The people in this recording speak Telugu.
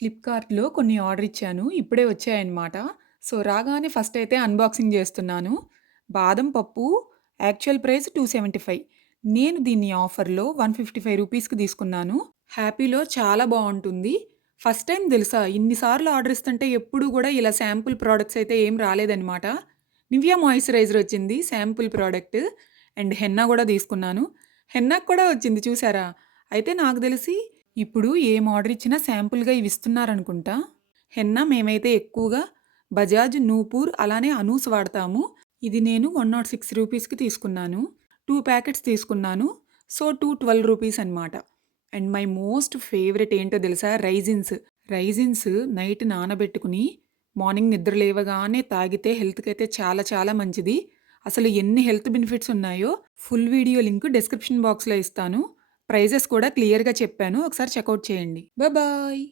ఫ్లిప్‌కార్ట్‌లో కొన్ని ఆర్డర్ ఇచ్చాను. ఇప్పుడే వచ్చాయన్నమాట. సో, రాగానే ఫస్ట్ అయితే అన్బాక్సింగ్ చేస్తున్నాను. బాదం పప్పు యాక్చువల్ ప్రైస్ 275. నేను దీన్ని ఆఫర్‌లో 155 రూపీస్‌కి తీసుకున్నాను. హ్యాపీలో చాలా బావుంటుంది. ఫస్ట్ టైమ్ తెలుసా ఇన్ని సార్లు ఆర్డర్ ఇస్తుంటే ఎప్పుడు గూడా ఇలా శాంపుల్ ప్రొడక్ట్స్ అయితే ఏం రాలేదన్నమాట. నివియా మాయిశ్చరైజర్ వచ్చింది శాంపుల్ ప్రొడక్ట్. అండ్ హెన్నా గూడా తీసుకున్నాను. హెన్నాకి కూడా వచ్చింది చూసారా? అయితే నాకు తెలిసి ఇప్పుడు ఏం ఆర్డర్ ఇచ్చినా శాంపుల్‌గా ఇవి ఇస్తున్నారనుకుంటా. హెన్నా మేమైతే ఎక్కువగా బజాజ్, నూపూర్ అలానే అనూస్ వాడతాము. ఇది నేను 106 రూపీస్‌కి తీసుకున్నాను. 2 ప్యాకెట్స్ తీసుకున్నాను. సో, 212 రూపీస్ అనమాట. అండ్ మై మోస్ట్ ఫేవరెట్ ఏంటో తెలుసా? రైజిన్స్. రైజిన్స్ నైట్ నానబెట్టుకుని మార్నింగ్ నిద్ర లేవగానే తాగితే హెల్త్‌కైతే చాలా చాలా మంచిది. అసలు ఎన్ని హెల్త్ బెనిఫిట్స్ ఉన్నాయో ఫుల్ వీడియో లింక్ డిస్క్రిప్షన్ బాక్స్‌లో ఇస్తాను. ప్రైజెస్ కూడా క్లియర్‌గా చెప్పాను. ఒకసారి చెక్‌ఔట్ చేయండి. బాయ్.